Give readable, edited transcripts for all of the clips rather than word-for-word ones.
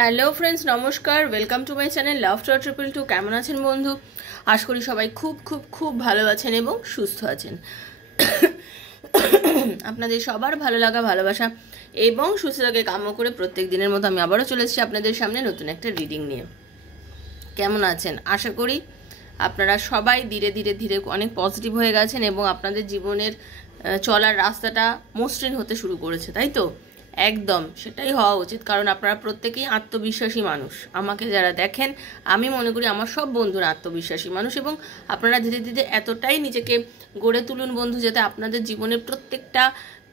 Hello friends, নমস্কার। Welcome to my channel love to triple two. কেমন আছেন বন্ধু? আশা করি সবাই খুব খুব খুব ভালো আছেন এবং সুস্থ আছেন। আপনাদের সবার ভালো লাগা, ভালোবাসা এবং সুস্থতাকে কাম্য করে প্রত্যেক দিনের মতো আমি আবারও চলে এসেছি আপনাদের সামনে নতুন একটা রিডিং নিয়ে। কেমন আছেন? আশা করি আপনারা সবাই ধীরে ধীরে ধীরে অনেক পজিটিভ হয়ে গেছেন এবং আপনাদের জীবনের চলার রাস্তাটা মসৃণ হতে শুরু করেছে, তাই তো? একদম সেটাই হওয়া উচিত, কারণ আপনারা প্রত্যেকেই আত্মবিশ্বাসী মানুষ। আমাকে যারা দেখেন, আমি মনে করি আমার সব বন্ধুরা আত্মবিশ্বাসী মানুষ এবং আপনারা ধীরে ধীরে এতটাই নিজেকে গড়ে তুলুন বন্ধু, যাতে আপনাদের জীবনের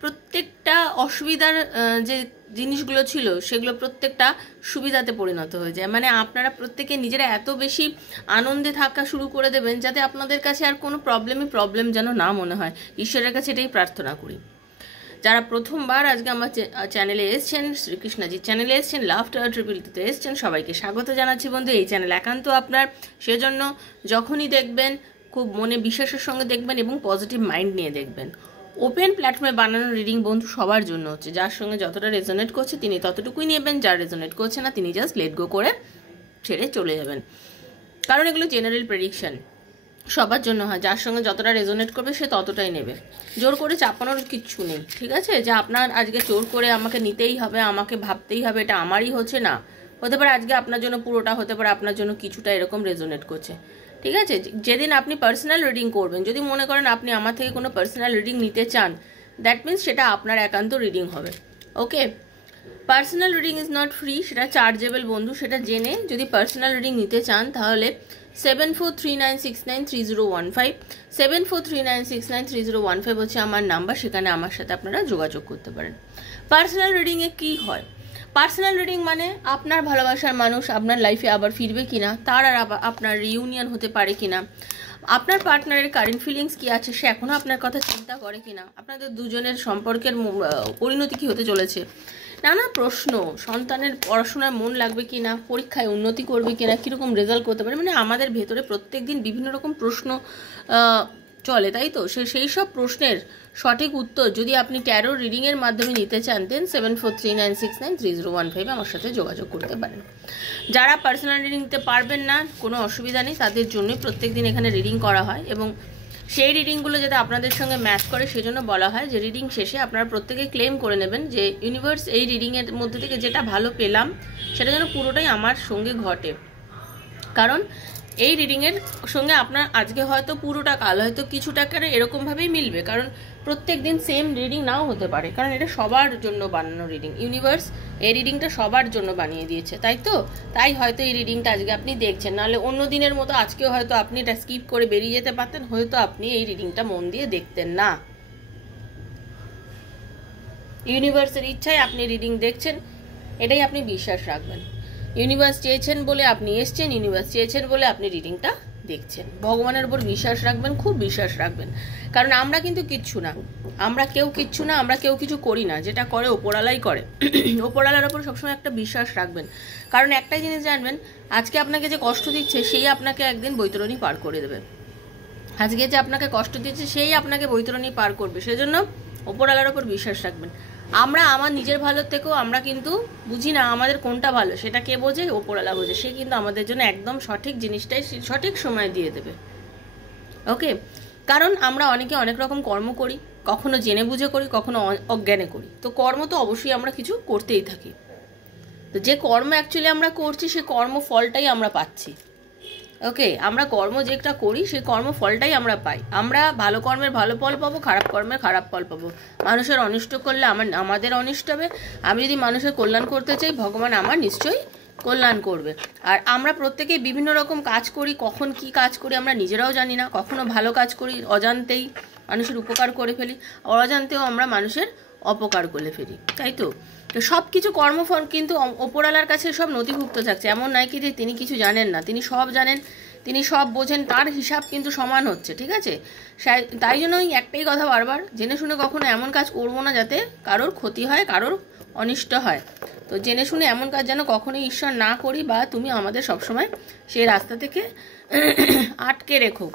প্রত্যেকটা অসুবিধার যে জিনিসগুলো ছিল সেগুলো প্রত্যেকটা সুবিধাতে পরিণত হয়ে যায়। মানে আপনারা প্রত্যেকে নিজেরা এত বেশি আনন্দে থাকা শুরু করে দেবেন যাতে আপনাদের কাছে আর কোনো প্রবলেম যেন না মনে হয়। ঈশ্বরের কাছে এটাই প্রার্থনা করি। যারা প্রথমবার আজকে আমার চ্যানেলে এসছেন, শ্রীকৃষ্ণজির চ্যানেলে এসছেন, লাভ টু ট্রিপল টুতে এসছেন, সবাইকে স্বাগত জানাচ্ছি বন্ধু। এই চ্যানেল একান্ত আপনার, সেজন্য যখনই দেখবেন খুব মনে বিশ্বাসের সঙ্গে দেখবেন এবং পজিটিভ মাইন্ড নিয়ে দেখবেন। ওপেন প্ল্যাটফর্মে বানানো রিডিং বন্ধু সবার জন্য হচ্ছে। যার সঙ্গে যতটা রেজোনেট করছে তিনি ততটুকুই নেবেন, যার রেজোনেট করছে না তিনি জাস্ট লেট গো করে ছেড়ে চলে যাবেন, কারণ এগুলো জেনারেল প্রেডিকশন সবার জন্য হয়। যার সঙ্গে যতটা রেজোনেট করবে সে ততটাই নেবে। জোর করে চাপানোর কিচ্ছু নেই, ঠিক আছে? যে আপনার আজকে জোর করে আমাকে নিতেই হবে, আমাকে ভাবতেই হবে, এটা আমারই হচ্ছে না। হতে পারে আজকে আপনার জন্য পুরোটা, হতে পারে আপনার জন্য কিছুটা এরকম রেজোনেট করছে, ঠিক আছে? যেদিন আপনি পার্সোনাল রিডিং করবেন, যদি মনে করেন আপনি আমার থেকে কোনো পার্সোনাল রিডিং নিতে চান, দ্যাট মিনস সেটা আপনার একান্ত রিডিং হবে। Okay, personal reading is not free, সেটা চার্জেবল বন্ধু। সেটা জেনে যদি পার্সোনাল রিডিং নিতে চান তাহলে 7439693015 7439693015 হচ্ছে আমার নাম্বার। সেখানে আমার সাথে আপনারা যোগাযোগ করতে পারেন। পার্সোনাল রিডিংয়ে কি হয়? পার্সোনাল রিডিং মানে আপনার ভালোবাসার মানুষ আপনার লাইফে আবার ফিরবে কিনা, তার আর আপনার রিইউনিয়ন হতে পারে কিনা, আপনার পার্টনারের কারেন্ট ফিলিংস কি আছে, সে এখনো আপনার কথা চিন্তা করে কিনা, আপনাদের দুজনের সম্পর্কের পরিণতি কি হতে চলেছে, নানা প্রশ্ন, সন্তানের পড়াশোনায় মন লাগবে কিনা, পরীক্ষায় উন্নতি করবে কিনা, কীরকম রেজাল্ট করতে পারে। মানে আমাদের ভেতরে প্রত্যেক দিন বিভিন্ন রকম প্রশ্ন চলে, তাই তো? সেই সব প্রশ্নের সঠিক উত্তর যদি আপনি ট্যারো রিডিংয়ের মাধ্যমে নিতে চান, দেন 7439693015 আমার সাথে যোগাযোগ করতে পারেন। যারা পার্সোনাল রিডিং নিতে পারবেন না, কোনো অসুবিধা নেই, তাদের জন্যই প্রত্যেক দিন এখানে রিডিং করা হয় এবং সেই রিডিংগুলো যাতে আপনাদের সঙ্গে ম্যাচ করে সেজন্য বলা হয় যে রিডিং শেষে আপনারা প্রত্যেকে ক্লেম করে নেবেন যে ইউনিভার্স এই রিডিংয়ের মধ্যে থেকে যেটা ভালো পেলাম সেটা যেন পুরোটাই আমার সঙ্গে ঘটে। কারণ এই রিডিংয়ের সঙ্গে আপনার আজকে হয়তো পুরোটা, কাল হয়তো কিছুটা করে এরকমভাবেই মিলবে, কারণ প্রত্যেক দিন সেম রিডিং নাও হতে পারে, কারণ এটা সবার জন্য বানানো রিডিং। ইউনিভার্স এই রিডিংটা সবার জন্য বানিয়ে দিয়েছে, তাই তো? তাই হয়তো এই রিডিংটা আজকে আপনি দেখছেন, নাহলে অন্য দিনের মতো আজকেও হয়তো আপনি এটা স্কিপ করে বেরিয়ে যেতে পারতেন, হয়তো আপনি এই রিডিংটা মন দিয়ে দেখতেন না। ইউনিভার্সের ইচ্ছায় আপনি রিডিং দেখছেন, এটাই আপনি বিশ্বাস রাখবেন। ইউনিভার্স চেয়েছেন বলে আপনি এসছেন, ইউনিভার্স চেয়েছেন বলে আপনি রিডিংটা দেখছেন। ভগবানের উপর বিশ্বাস রাখবেন, খুব বিশ্বাস রাখবেন, কারণ আমরা কিন্তু কিচ্ছু না, আমরা কেউ কিচ্ছু না, আমরা কেউ কিছু করি না, যেটা করে ওপরওয়ালাই করে। ওপরওয়ালার উপর সবসময় একটা বিশ্বাস রাখবেন, কারণ একটাই জিনিস জানবেন, আজকে আপনাকে যে কষ্ট দিচ্ছে সেই আপনাকে একদিন বৈতরণী পার করে দেবে। আজকে যে আপনাকে কষ্ট দিচ্ছে সেই আপনাকে বৈতরণী পার করবে, সেজন্য ওপরওয়ালার উপর বিশ্বাস রাখবেন। আমরা আমার নিজের ভালোর থেকেও আমরা কিন্তু বুঝি না আমাদের কোনটা ভালো, সেটা কে বোঝে? ওপরওয়ালা বোঝে। সে কিন্তু আমাদের জন্য একদম সঠিক জিনিসটাই সঠিক সময় দিয়ে দেবে। ওকে, কারণ আমরা অনেকে অনেক রকম কর্ম করি, কখনো জেনে বুঝে করি, কখনো অজ্ঞানে করি। তো কর্ম তো অবশ্যই আমরা কিছু করতেই থাকি, তো যে কর্ম অ্যাকচুয়ালি আমরা করছি সে কর্মফলটাই আমরা পাচ্ছি। ওকে, আমরা কর্ম যেটা করি সেই কর্মফলটাই আমরা পাই। আমরা ভালো কর্মের ভালো ফল পাবো, খারাপ কর্মের খারাপ ফল পাবো। মানুষের অনিষ্ট করলে আমাদের অনিষ্ট হবে। আমি যদি মানুষের কল্যাণ করতে চাই, ভগবান আমার নিশ্চয়ই কল্যাণ করবে। আর আমরা প্রত্যেকেই বিভিন্ন রকম কাজ করি, কখন কি কাজ করি আমরা নিজেরাও জানি না। কখনো ভালো কাজ করি, অজান্তেই মানুষের উপকার করে ফেলি, অজান্তেও আমরা মানুষের অপকার করে ফেলি, তাই তো? তো সব কিছু কর্মফল কিন্তু ওপরওয়ালার কাছে সব নথিভুক্ত থাকছে। এমন নয় কি যে তিনি কিছু জানেন না, তিনি সব জানেন, তিনি সব বোঝেন, তার হিসাব কিন্তু সমান হচ্ছে, ঠিক আছে? তাই জন্যই একটাই কথা বারবার, জেনে শুনে কখনো এমন কাজ করবো না যাতে কারোর ক্ষতি হয়, কারোর অনিষ্ট হয়। তো জেনে শুনে এমন কাজ যেন কখনোই ঈশ্বর না করি, বা তুমি আমাদের সবসময় সেই রাস্তা থেকে আটকে রেখো,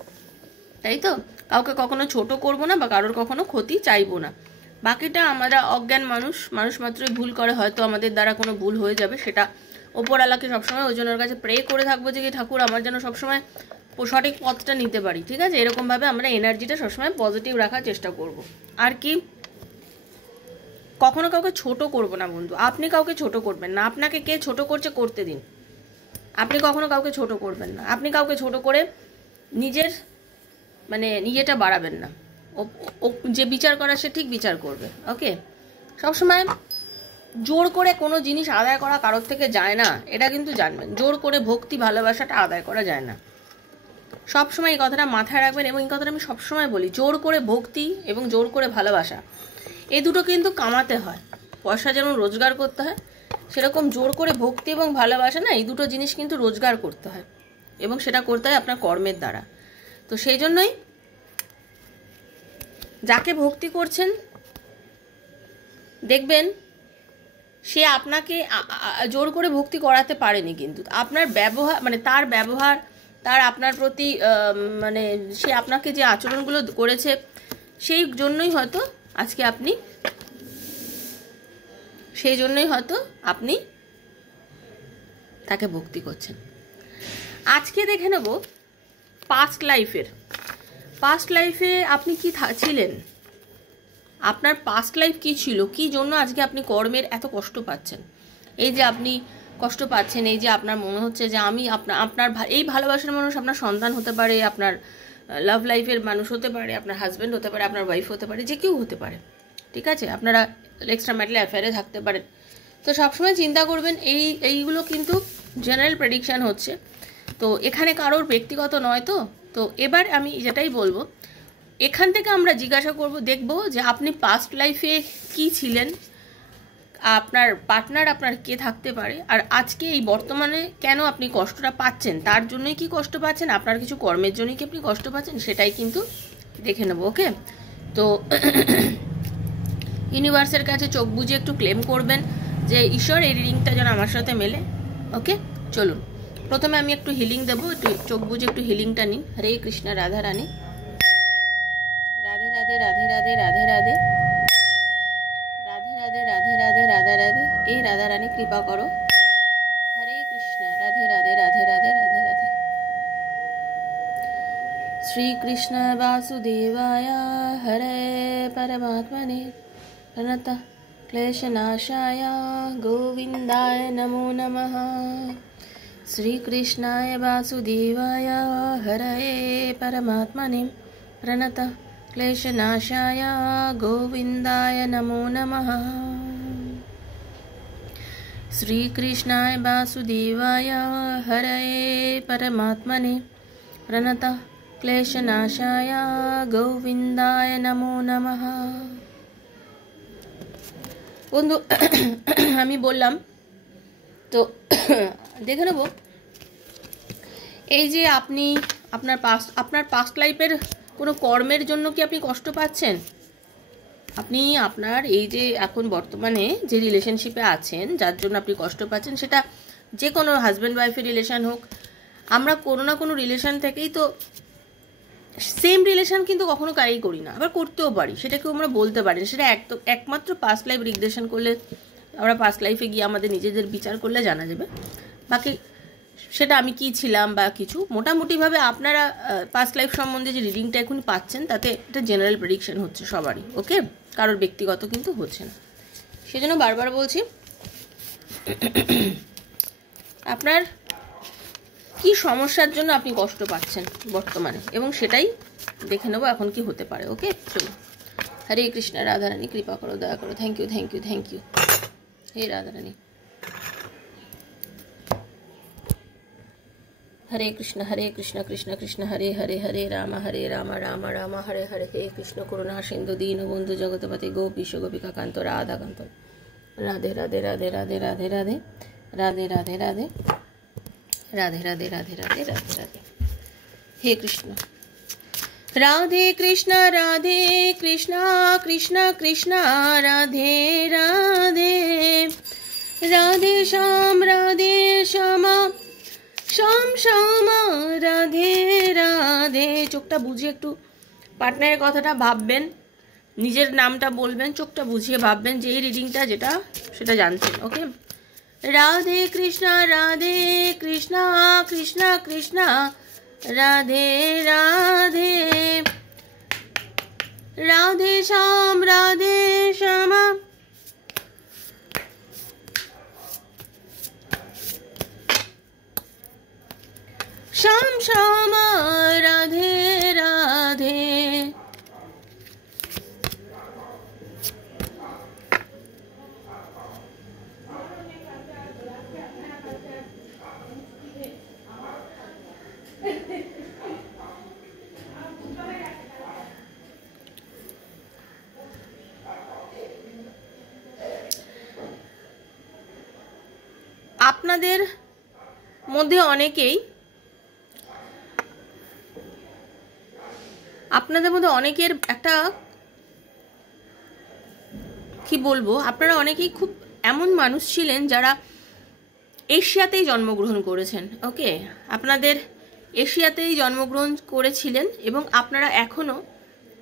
তাই তো? কাউকে কখনো ছোট করবো না বা কারোর কখনো ক্ষতি চাইবো না। বাকিটা আমরা অজ্ঞান মানুষ মাত্রই ভুল করে, হয়তো আমাদের দ্বারা কোনো ভুল হয়ে যাবে, সেটা ওপরওয়ালাকে সবসময় ওই জন্য ওর কাছে প্রে করে থাকবো যে কি ঠাকুর আমার যেন সবসময় সঠিক পথটা নিতে পারি, ঠিক আছে? এরকমভাবে আমরা এনার্জিটা সবসময় পজিটিভ রাখার চেষ্টা করব। আর কি, কখনো কাউকে ছোট করব না বন্ধু, আপনি কাউকে ছোট করবেন না, আপনাকে কে ছোট করছে করতে দিন, আপনি কখনো কাউকে ছোট করবেন না, আপনি কাউকে ছোট করে নিজের নিজেটা বাড়াবেন না। ও যে বিচার করা সে ঠিক বিচার করবে, ওকে? সবসময় জোর করে কোনো জিনিস আদায় করা কারোর থেকে যায় না, এটা কিন্তু জানবেন। জোর করে ভক্তি ভালোবাসাটা আদায় করা যায় না, সবসময় এই কথাটা মাথায় রাখবেন। এবং এই কথাটা আমি সবসময় বলি, জোর করে ভক্তি এবং জোর করে ভালোবাসা এই দুটো কিন্তু কামাতে হয়। পয়সা যেমন রোজগার করতে হয়, সেরকম জোর করে ভক্তি এবং ভালোবাসা না, এই দুটো জিনিস কিন্তু রোজগার করতে হয়, এবং সেটা করতে হয় আপনার কর্মের দ্বারা। তো সেই জন্যই যাকে ভক্তি করছেন দেখবেন সে আপনাকে জোর করে ভক্তি করাতে পারেনি, কিন্তু আপনার ব্যবহার তার ব্যবহার, তার আপনার প্রতি সে আপনাকে যে আচরণগুলো করেছে সেই জন্যই হয়তো আজকে আপনি তাকে ভক্তি করছেন। আজকে দেখে নেব পাস্ট লাইফে আপনি কি ছিলেন, আপনার পাস্ট লাইফ কি ছিল, কি জন্য আজকে আপনি কর্মের এত কষ্ট পাচ্ছেন। এই যে আপনি কষ্ট পাচ্ছেন, এই যে আপনার মনে হচ্ছে যে আমি আপনার এই ভালোবাসার মানুষ আপনার সন্তান হতে পারে, আপনার লাভ লাইফের মানুষ হতে পারে, আপনার হাজব্যান্ড হতে পারে, আপনার ওয়াইফ হতে পারে, যে কেউ হতে পারে, ঠিক আছে? আপনারা এক্সট্রা ম্যারিটাল অ্যাফেয়ারে থাকতে পারেন। তো সবসময় চিন্তা করবেন, এইগুলো কিন্তু জেনারেল প্রেডিকশান হচ্ছে, তো এখানে কারোর ব্যক্তিগত নয়। তো এবার আমি যেটাই বলবো, এখান থেকে আমরা জিজ্ঞাসা করব, দেখব যে আপনি পাস্ট লাইফে কি ছিলেন, আপনার পার্টনার আপনার কে থাকতে পারে, আর আজকে এই বর্তমানে কেন আপনি কষ্টটা পাচ্ছেন, তার জন্যই কি কষ্ট পাচ্ছেন, আপনার কিছু কর্মের জন্যই কি আপনি কষ্ট পাচ্ছেন, সেটাই কিন্তু দেখে নেব, ওকে? তো ইউনিভার্সের কাছে চোখ বুঝে একটু ক্লেম করবেন যে ঈশ্বর এই রিডিংটা যেন আমার সাথে মেলে, ওকে? চলুন, প্রথমে আমি একটু হিলিং দেবো, একটু চোখ বুঝে একটু হিলিংটা নিন। হরে কৃষ্ণ, রাধা রানী, রাধে রাধে, রাধে রাধে, রাধে রাধে, রাধে রাধে, রাধে রাধে, রাধা রাধে। এই রাধা রানী কৃপা করো। হরে কৃষ্ণ, রাধে রাধে, রাধে রাধে, রাধে রাধে। শ্রীকৃষ্ণ বাসুদেবায় হরে পরমাত্মনে প্রণতঃ ক্লেশনাশায় গোবিন্দায় নমো নমঃ। শ্রীকৃষ্ণায় বাসুদেবায় হরে পরমাত্মনে প্রণতঃ ক্লেশনাশায় গোবিন্দায় নমো নমঃ। শ্রীকৃষ্ণায় বাসুদেবায় হরে পরমাত্মনে প্রণতঃ ক্লেশনাশায় গোবিন্দায় নমো নমঃ। বন্ধু, আমি বললাম তো দেখে নেব, এই যে আপনি আপনার পাস্ট লাইফের কোনো কর্মের জন্য কি আপনি কষ্ট পাচ্ছেন, আপনি আপনার এই যে এখন বর্তমানে যে রিলেশনশিপে আছেন যার জন্য আপনি কষ্ট পাচ্ছেন, সেটা যে কোনো হাজব্যান্ড ওয়াইফের রিলেশন হোক, আমরা কোনো না কোনো রিলেশন থেকেই তো সেম রিলেশন কিন্তু কখনো ক্যারি করি না, আবার করতেও পারি, সেটাকেও আমরা বলতে পারি না। সেটা একমাত্র পাস্ট লাইফ রিগ্রেশন করলে, আমরা পাস্ট লাইফে গিয়ে আমাদের নিজেদের বিচার করলে জানা যাবে। বাকি সেটা আমি কি ছিলাম বা কিছু, মোটামুটিভাবে আপনারা পাস্ট লাইফ সম্বন্ধে যে রিডিংটা এখন পাচ্ছেন তাতে এটা জেনারেল প্রেডিকশন হচ্ছে সবারই, ওকে? কারোর ব্যক্তিগত কিন্তু হচ্ছে না। সেজন্য বারবার বলছি, আপনার কি সমস্যার জন্য আপনি কষ্ট পাচ্ছেন বর্তমানে, এবং সেটাই দেখে নেবো এখন কি হতে পারে, ওকে? চলো, হরে কৃষ্ণ, রাধারানী কৃপা করো, দয়া করো। Thank you, thank you, thank you. হে রাধারানী, হরে কৃষ্ণ কৃষ্ণ কৃষ্ণ হরে হরে, হরে রাম রাম রাম হরে হরে। হে কৃষ্ণ করুণা সিন্ধু দীনবন্ধু জগৎপতি গোপীশ গোপিকা কান্ত রাধা কান্ত। রাধে রাধে, রাধে রাধে, রাধে রাধে, রাধে রাধে, রাধে রাধে, রাধে রাধে, রাধে রাধে, রাধে। হে কৃষ্ণ, রাধে কৃষ্ণ কৃষ্ণ কৃষ্ণ রাধে রাধে, রাধে শ্যাম শ্যাম শ্যাম রাধে রাধে। চোখটা বুঝিয়ে একটু পার্টনারের কথাটা ভাববেন, নিজের নামটা বলবেন, চোখটা বুঝিয়ে ভাববেন যে এই রিডিংটা যেটা সেটা জানছেন, ওকে? রাধে কৃষ্ণ কৃষ্ণ কৃষ্ণ রাধে রাধে, রাধে শ্যাম শ্যাম শ্যাম রাধে রাধে। আপনাদের মধ্যে অনেকেই অনেকের একটা কি বলবো, আপনারা অনেকেই খুব এমন মানুষ ছিলেন যারা এশিয়াতেই জন্মগ্রহণ করেছেন। ওকে, আপনাদের এশিয়াতেই জন্মগ্রহণ করেছিলেন এবং আপনারা এখনো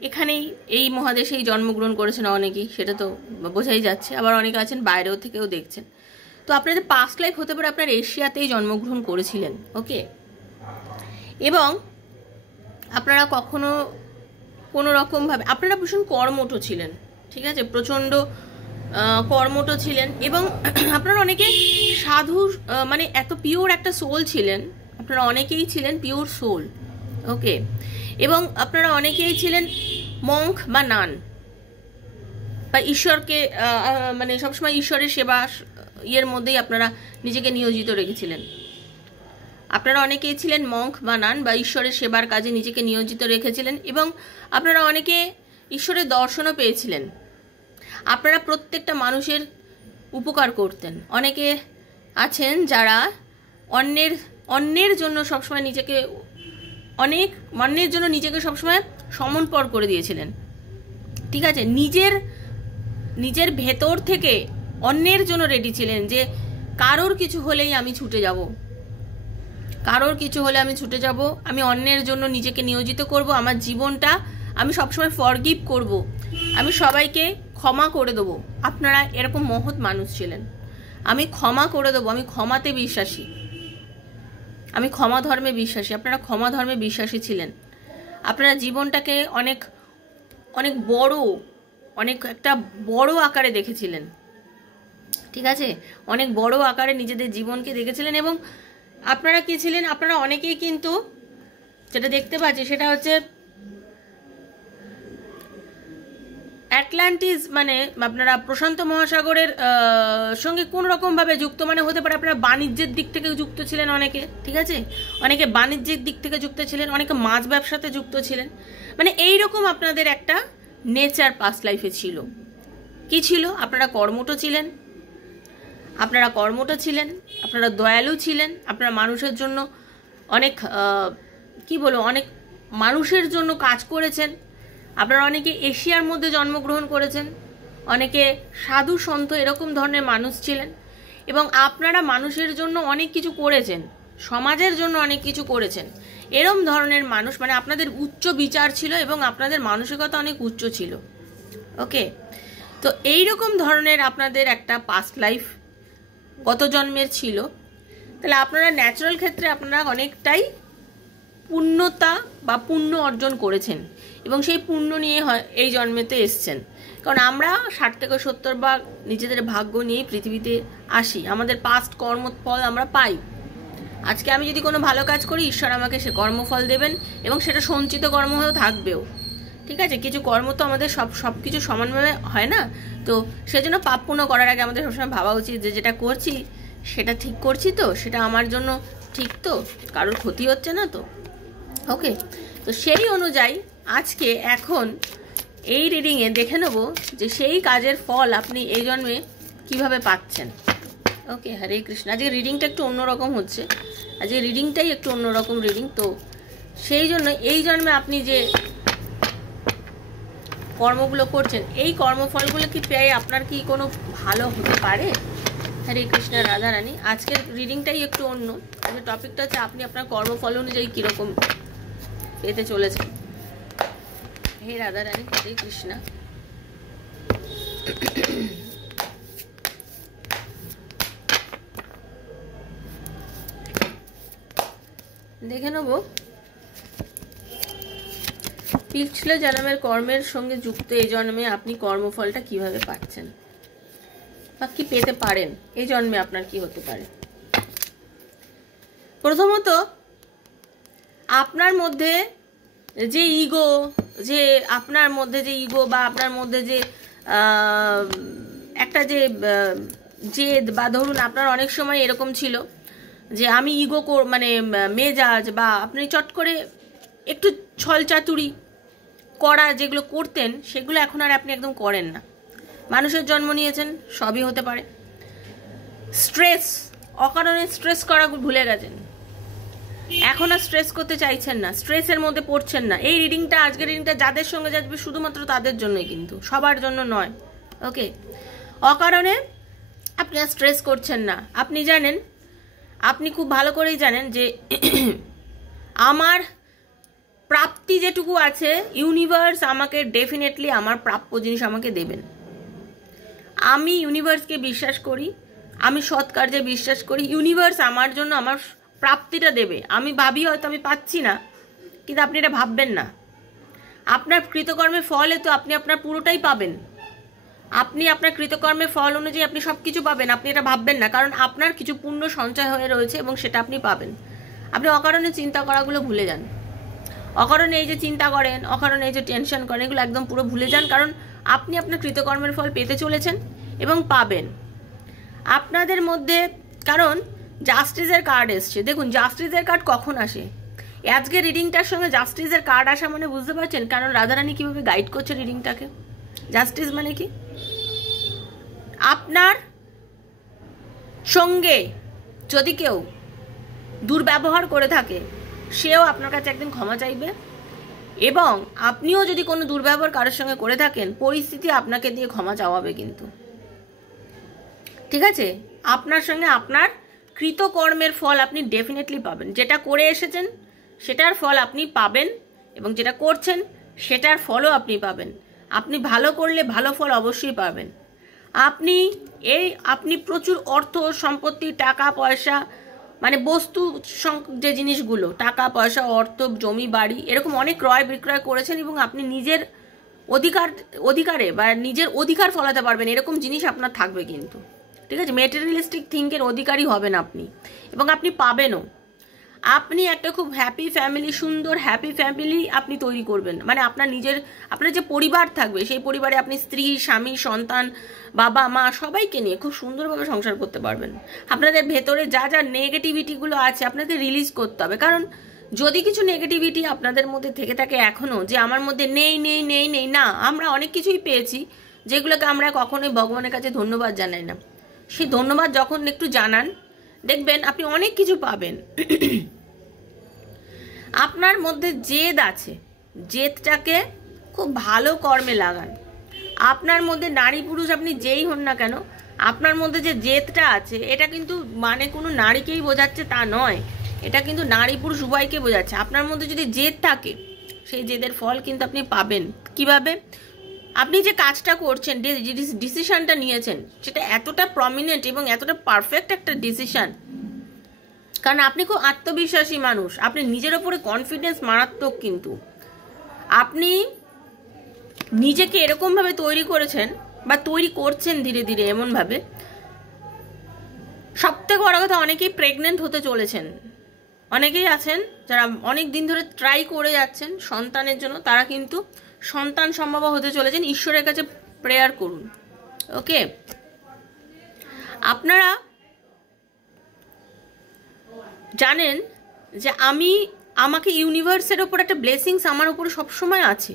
এখানেই এই মহাদেশেই জন্মগ্রহণ করেছেন অনেকেই, সেটা তো বোঝাই যাচ্ছে। আবার অনেকে আছেন বাইরেও থেকেও দেখছেন। তো আপনাদের পাস্ট লাইফ হতে পারে আপনারা এশিয়াতেই জন্মগ্রহণ করেছিলেন। ওকে, এবং আপনারা কখনো কোনো রকমভাবে আপনারা ভীষণ কর্মঠ ছিলেন, ঠিক আছে, প্রচণ্ড কর্মঠ ছিলেন এবং আপনারা অনেকে সাধু, মানে এত পিওর একটা সোল ছিলেন, আপনারা অনেকেই ছিলেন পিওর সোল। ওকে, এবং আপনারা অনেকেই ছিলেন মঙ্ক বা নান, বা ঈশ্বরকে মানে সবসময় ঈশ্বরের সেবা ইয়ের মধ্যেই আপনারা নিজেকে নিয়োজিত রেখেছিলেন। আপনারা অনেকেই ছিলেন মঙ্ক বা নান বা ঈশ্বরের সেবার কাজে নিজেকে নিয়োজিত রেখেছিলেন এবং আপনারা অনেকে ঈশ্বরের দর্শনও পেয়েছিলেন। আপনারা প্রত্যেকটা মানুষের উপকার করতেন। অনেকে আছেন যারা অন্যের জন্য সবসময় নিজেকে অন্যের জন্য নিজেকে সবসময় সমর্পণ করে দিয়েছিলেন, ঠিক আছে, নিজের ভেতর থেকে অন্যের জন্য রেডি ছিলেন যে কারোর কিছু হলেই আমি ছুটে যাব, আমি অন্যের জন্য নিজেকে নিয়োজিত করব, আমার জীবনটা আমি সবসময় ফরগিভ করব, আমি সবাইকে ক্ষমা করে দেবো। আপনারা এরকম মহৎ মানুষ ছিলেন। আমি ক্ষমা করে দেবো, আমি ক্ষমাতে বিশ্বাসী, আমি ক্ষমা ধর্মে বিশ্বাসী। আপনারা ক্ষমা ধর্মে বিশ্বাসী ছিলেন। আপনারা জীবনটাকে অনেক একটা বড় আকারে দেখেছিলেন, ঠিক আছে, অনেক বড় আকারে নিজেদের জীবনকে দেখেছিলেন। এবং আপনারা কি ছিলেন, আপনারা অনেকেই কিন্তু যেটা দেখতে পাচ্ছি সেটা হচ্ছে অ্যাটলান্টিস, মানে আপনারা প্রশান্ত মহাসাগরের সঙ্গে কোন রকম ভাবে যুক্ত, মানে হতে পারে আপনারা বাণিজ্যের দিক থেকে যুক্ত ছিলেন অনেকে, ঠিক আছে, অনেকে বাণিজ্যের দিক থেকে যুক্ত ছিলেন, অনেকে মাছ ব্যবসাতে যুক্ত ছিলেন। মানে এইরকম আপনাদের একটা নেচার পাস্ট লাইফে ছিল। কি ছিল? আপনারা কর্মঠ ছিলেন, আপনারা দয়ালু ছিলেন, আপনারা মানুষের জন্য অনেক অনেক মানুষের জন্য কাজ করেছেন। আপনারা অনেকে এশিয়ার মধ্যে জন্মগ্রহণ করেছেন, অনেকে সাধু সন্ত এরকম ধরনের মানুষ ছিলেন এবং আপনারা মানুষের জন্য অনেক কিছু করেছেন, সমাজের জন্য অনেক কিছু করেছেন। এরম ধরনের মানুষ, মানে আপনাদের উচ্চ বিচার ছিল এবং আপনাদের মানসিকতা অনেক উচ্চ ছিল। ওকে, তো এইরকম ধরনের আপনাদের একটা পাস্ট লাইফ গত জন্মের ছিল। তাহলে আপনারা ন্যাচারাল ক্ষেত্রে আপনারা অনেকটাই পুণ্যতা বা পুণ্য অর্জন করেছেন এবং সেই পুণ্য নিয়ে এই জন্মেতে এসছেন। কারণ আমরা 60 থেকে 70 ভাগ নিজেদের ভাগ্য নিয়ে পৃথিবীতে আসি, আমাদের পাস্ট কর্মফল আমরা পাই। আজকে আমি যদি কোনো ভালো কাজ করি, ঈশ্বর আমাকে সে কর্মফল দেবেন এবং সেটা সঞ্চিত কর্ম হয়েও থাকবেও, ঠিক আছে। কিছু কর্ম তো আমাদের সব কিছু সমানভাবে হয় না, তো সেজন্য পাপ পুণ্য করার আগে আমাদের সবসময় ভাবা উচিত যে যেটা করছি সেটা ঠিক করছি তো, সেটা আমার জন্য ঠিক তো, কারোর ক্ষতি হচ্ছে না তো। ওকে, তো সেই অনুযায়ী আজকে এখন এই রিডিংয়ে দেখে নেব যে সেই কাজের ফল আপনি এই জন্মে কিভাবে পাচ্ছেন। ওকে, হরে কৃষ্ণ। আজকে রিডিংটা একটু অন্যরকম হচ্ছে, আজকে রিডিংটাই একটু অন্যরকম রিডিং। তো সেই জন্য এই জন্মে আপনি যে কর্মগুলো করছেন, এই কর্মফলগুলো কি পেয়ে আপনার কি কোনো ভালো হতে পারে? হরে কৃষ্ণ, রাধা রানী। আজকের রিডিংটাই একটু অন্য। আজকের টপিকটা হচ্ছে আপনি আপনার কর্মফল অনুযায়ী কীরকম পেতে চলেছেন। হে রাধা রানী, হরে কৃষ্ণ। দেখে নেব পিছলে জন্মের কর্মের সঙ্গে যুক্ত এই জন্মে আপনি কর্মফলটা কিভাবে পাচ্ছেন বা কি পেতে পারেন, এই জন্মে আপনার কি হতে পারে। প্রথমত, আপনার মধ্যে যে ইগো, বা আপনার মধ্যে যে একটা যে জেদ, বা ধরুন আপনার অনেক সময় এরকম ছিল যে আমি ইগো মানে মেজাজ, বা আপনি চট করে একটু ছলচাতুরি করা যেগুলো করতেন সেগুলো এখন আর আপনি একদম করেন না। মানুষের জন্ম নিয়েছেন, সবই হতে পারে। স্ট্রেস, অকারণে স্ট্রেস করা ভুলে গেছেন, এখন আর স্ট্রেস করতে চাইছেন না, স্ট্রেসের মধ্যে পড়ছেন না। এই রিডিংটা, আজকের রিডিংটা যাদের সঙ্গে যাবে শুধুমাত্র তাদের জন্যই, কিন্তু সবার জন্য নয়। ওকে, অকারণে আপনি আর স্ট্রেস করছেন না। আপনি জানেন, আপনি খুব ভালো করেই জানেন যে আমার প্রাপ্তি যেটুকু আছে ইউনিভার্স আমাকে ডেফিনেটলি আমার প্রাপ্য জিনিস আমাকে দেবেন। আমি ইউনিভার্সকে বিশ্বাস করি, আমি সৎ কার্যে বিশ্বাস করি, ইউনিভার্স আমার জন্য আমার প্রাপ্তিটা দেবে। আমি ভাবি হয়তো আমি পাচ্ছি না, কিন্তু আপনি এটা ভাববেন না। আপনার কৃতকর্মের ফলে তো আপনি আপনার পুরোটাই পাবেন। আপনি আপনার কৃতকর্মের ফল অনুযায়ী আপনি সব কিছু পাবেন, আপনি এটা ভাববেন না, কারণ আপনার কিছু পুণ্য সঞ্চয় হয়ে রয়েছে এবং সেটা আপনি পাবেন। আপনি অকারণে চিন্তা করাগুলো ভুলে যান। অকারণে এই যে চিন্তা করেন, অকারণে এই যে টেনশন করেন, এগুলো একদম পুরো ভুলে যান, কারণ আপনি আপনার কৃতকর্মের ফল পেতে চলেছেন এবং পাবেন। আপনাদের মধ্যে, কারণ জাস্টিসের কার্ড এসছে, দেখুন জাস্টিসের কার্ড কখন আসে, আজকে রিডিংটার সঙ্গে জাস্টিসের কার্ড আসা মানে বুঝতে পারছেন কারণ রাধারানী কিভাবে গাইড করছে রিডিংটাকে। জাস্টিস মানে কি, আপনার সঙ্গে যদি কেউ দুর্ব্যবহার করে থাকে সেও আপনার কাছে একদিন ক্ষমা চাইবে, এবং আপনিও যদি কোনো দুর্ব্যবহার কারোর সঙ্গে করে থাকেন পরিস্থিতি আপনাকে দিয়ে ক্ষমা চাওয়াবে কিন্তু, ঠিক আছে। আপনার সঙ্গে আপনার কৃতকর্মের ফল আপনি ডেফিনেটলি পাবেন। যেটা করে এসেছেন সেটার ফল আপনি পাবেন, এবং যেটা করছেন সেটার ফলও আপনি পাবেন। আপনি ভালো করলে ভালো ফল অবশ্যই পাবেন। আপনি প্রচুর অর্থ সম্পত্তি, টাকা পয়সা, মানে বস্তু যে জিনিসগুলো, টাকা পয়সা, অর্থ, জমি বাড়ি, এরকম অনেক ক্রয় বিক্রয় করেছেন, এবং আপনি নিজের অধিকারে বা নিজের অধিকার ফলাতে পারবেন, এরকম জিনিস আপনার থাকবে কিন্তু, ঠিক আছে। মেটেরিয়ালিস্টিক থিঙ্কের অধিকারী হবেন আপনি, এবং আপনি পাবেনও। আপনি একটা খুব হ্যাপি ফ্যামিলি, সুন্দর হ্যাপি ফ্যামিলি আপনি তৈরি করবেন। মানে আপনার যে পরিবার থাকবে সেই পরিবারে আপনি স্ত্রী, স্বামী, সন্তান, বাবা মা সবাইকে নিয়ে খুব সুন্দরভাবে সংসার করতে পারবেন। আপনাদের ভেতরে যা যা নেগেটিভিটিগুলো আছে আপনাদের রিলিজ করতে হবে, কারণ যদি কিছু নেগেটিভিটি আপনাদের মধ্যে থেকে থাকে এখনো, যে আমার মধ্যে নেই নেই নেই নেই, না, আমরা অনেক কিছুই পেয়েছি যেগুলোকে আমরা কখনোই ভগবানের কাছে ধন্যবাদ জানাই না। সেই ধন্যবাদ যখন একটু জানান, দেখবেন আপনি অনেক কিছু পাবেন। আপনার মধ্যে জেদ আছে, জেদটাকে খুব ভালো কর্মে লাগান। আপনার মধ্যে নারী পুরুষ আপনি যেই হন না কেন, আপনার মধ্যে যে জেদটা আছে এটা কিন্তু মানে কোনো নারীকেই বোঝাচ্ছে তা নয়, এটা কিন্তু নারী পুরুষ উভয়কে বোঝাচ্ছে। আপনার মধ্যে যদি জেদ থাকে সেই জেদের ফল কিন্তু আপনি পাবেন। কিভাবে? আপনি যে কাজটা করছেন, ডিসিশনটা নিয়েছেন, সেটা এতটা প্রমিনেন্ট এবং এতটা পারফেক্ট একটা ডিসিশন, কারণ আপনি খুব আত্মবিশ্বাসী মানুষ, আপনি নিজের ওপরে কনফিডেন্স মারাত্মক, কিন্তু আপনি নিজেকে এরকমভাবে তৈরি করেছেন বা তৈরি করছেন ধীরে ধীরে এমনভাবে। সবথেকে বড় কথা, অনেকেই প্রেগনেন্ট হতে চলেছেন, অনেকেই আছেন যারা অনেক দিন ধরে ট্রাই করে যাচ্ছেন সন্তানের জন্য, তারা কিন্তু সন্তান সম্ভব হতে চলেছেন। ঈশ্বরের কাছে প্রেয়ার করুন। ওকে, আপনারা জানেন যে আমাকে ইউনিভার্সের ওপর একটা ব্লেসিংস আমার উপরে সবসময় আছে,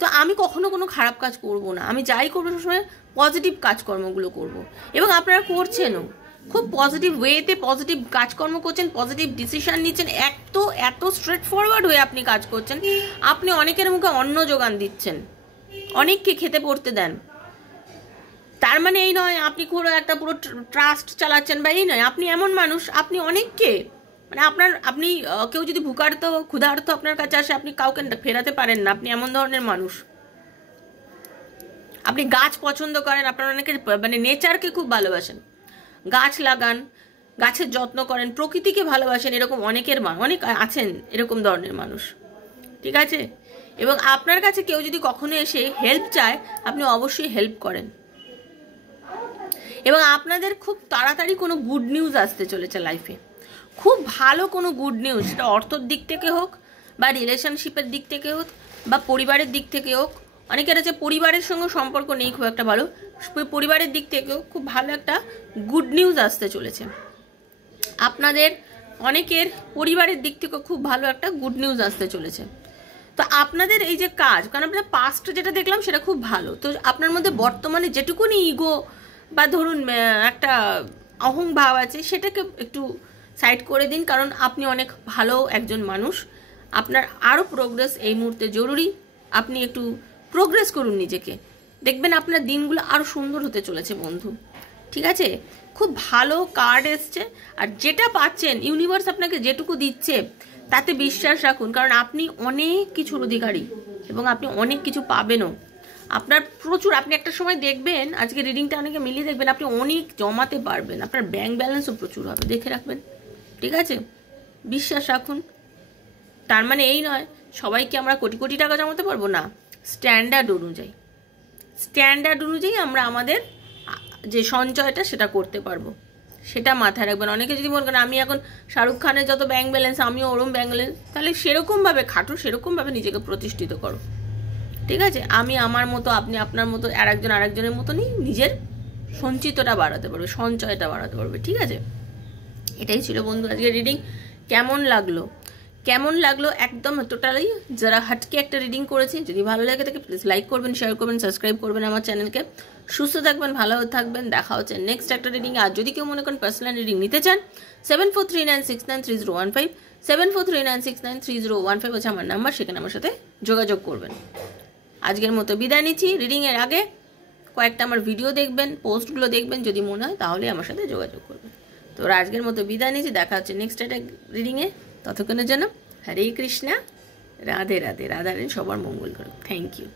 তো আমি কখনো কোনো খারাপ কাজ করব না। আমি যাই করবো সবসময় পজিটিভ কাজকর্মগুলো করব, এবং আপনারা করছেনও খুব পজিটিভ ওয়েতে, পজিটিভ কাজকর্ম করছেন, পজিটিভ ডিসিশন নিচ্ছেন, এত স্ট্রেট ফরওয়ার্ড হয়ে আপনি কাজ করছেন। আপনি অনেকের মুখে অন্ন যোগান দিচ্ছেন, অনেককে খেতে পড়তে দেন। তার মানে এই নয় আপনি একটা পুরো ট্রাস্ট চালাচ্ছেন বা এই নয়, আপনি এমন মানুষ, আপনি অনেককে, মানে আপনি কেউ যদি ক্ষুধার্ত আপনার কাছে আসে, আপনি কাউকে ফেরাতে পারেন না, আপনি এমন ধরনের মানুষ। আপনি গাছ পছন্দ করেন, আপনার অনেকের মানে নেচারকে খুব ভালোবাসেন, গাছ লাগান, গাছের যত্ন করেন, প্রকৃতিকে ভালোবাসেন, এরকম অনেক আছেন এরকম ধরনের মানুষ, ঠিক আছে? এবং আপনার কাছে কেউ যদি কখনো এসে হেল্প চায়, আপনি অবশ্যই হেল্প করেন। এবং আপনাদের খুব তাড়াতাড়ি কোনো গুড নিউজ আসতে চলেছে লাইফে, খুব ভালো কোনো গুড নিউজ, সেটা অর্থর দিক থেকে হোক বা রিলেশনশিপের দিক থেকে হোক বা পরিবারের দিক থেকে হোক। অনেকের আছে পরিবারের সঙ্গে সম্পর্ক নেই খুব একটা ভালো, পরিবারের দিক থেকেও খুব ভালো একটা গুড নিউজ আসতে চলেছে। আপনাদের অনেকের পরিবারের দিক থেকেও খুব ভালো একটা গুড নিউজ আসতে চলেছে। তো আপনাদের এই যে কাজ, কারণ আপনার পাস্ট যেটা দেখলাম সেটা খুব ভালো, তো আপনার মধ্যে বর্তমানে যেটুকুনি ইগো বা ধরুন একটা অহংভাব আছে, সেটাকে একটু সাইড করে দিন, কারণ আপনি অনেক ভালো একজন মানুষ। আপনার আরও প্রোগ্রেস এই মুহূর্তে জরুরি। আপনি একটু প্রোগ্রেস করুন নিজেকে, দেখবেন আপনার দিনগুলো আরও সুন্দর হতে চলেছে বন্ধু, ঠিক আছে? খুব ভালো কার্ড এসছে, আর যেটা পাচ্ছেন ইউনিভার্স আপনাকে যেটুকু দিচ্ছে তাতে বিশ্বাস রাখুন, কারণ আপনি অনেক কিছুর অধিকারী এবং আপনি অনেক কিছু পাবেনও। আপনার প্রচুর, আপনি একটা সময় দেখবেন, আজকে রিডিংটা অনেকে মিলিয়ে দেখবেন, আপনি অনেক জমাতে পারবেন, আপনার ব্যাংক ব্যালেন্সও প্রচুর হবে, দেখে রাখবেন, ঠিক আছে? বিশ্বাস রাখুন। তার মানে এই নয় সবাইকে আমরা কোটি কোটি টাকা জমাতে পারবো না, স্ট্যান্ডার্ড অনুযায়ী আমরা আমাদের যে সঞ্চয়টা সেটা করতে পারবো, সেটা মাথায় রাখবেন। অনেকে যদি মনে করেন আমি এখন শাহরুখ খানের যত ব্যাংক ব্যালেন্স, আমিও ওরম ব্যাংক ব্যালেন্স, তাহলে সেরকমভাবে খাটো, সেরকমভাবে নিজেকে প্রতিষ্ঠিত করো, ঠিক আছে? আমি আমার মতো, আপনি আপনার মতো, আরেকজনের মতনই নিজের সঞ্চিতটা বাড়াতে পারবে, সঞ্চয়টা বাড়াতে পারবে, ঠিক আছে? এটাই ছিল বন্ধু আজকে রিডিং। কেমন লাগলো একদম টোটালি যারা হাটকে একটা রিডিং করেছে। যদি ভালো লাগে থাকে প্লিজ লাইক করবেন, শেয়ার করবেন, সাবস্ক্রাইব করবেন আমার চ্যানেলকে। সুস্থ থাকবেন, ভালো থাকবেন, দেখা হচ্ছে নেক্সট একটা রিডিং। আর যদি কেউ মনে করেন পার্সোনাল রিডিং নিতে চান, 7439693015, 7439693015 হচ্ছে আমার নাম্বার, সেখানে আমার সাথে যোগাযোগ করবেন। আজকের মতো বিদায় নিচ্ছি। রিডিংয়ের আগে কয়েকটা আমার ভিডিও দেখবেন, পোস্টগুলো দেখবেন, যদি মনে হয় তাহলে আমার সাথে যোগাযোগ করবেন। তো আজকের মতো বিদায় নিচ্ছি, দেখা হচ্ছে নেক্সট একটা রিডিংয়ে। ততক্ষণের জন্য হরে কৃষ্ণা, রাধে রাধে, রাধারানী সবার মঙ্গল করুক। Thank you.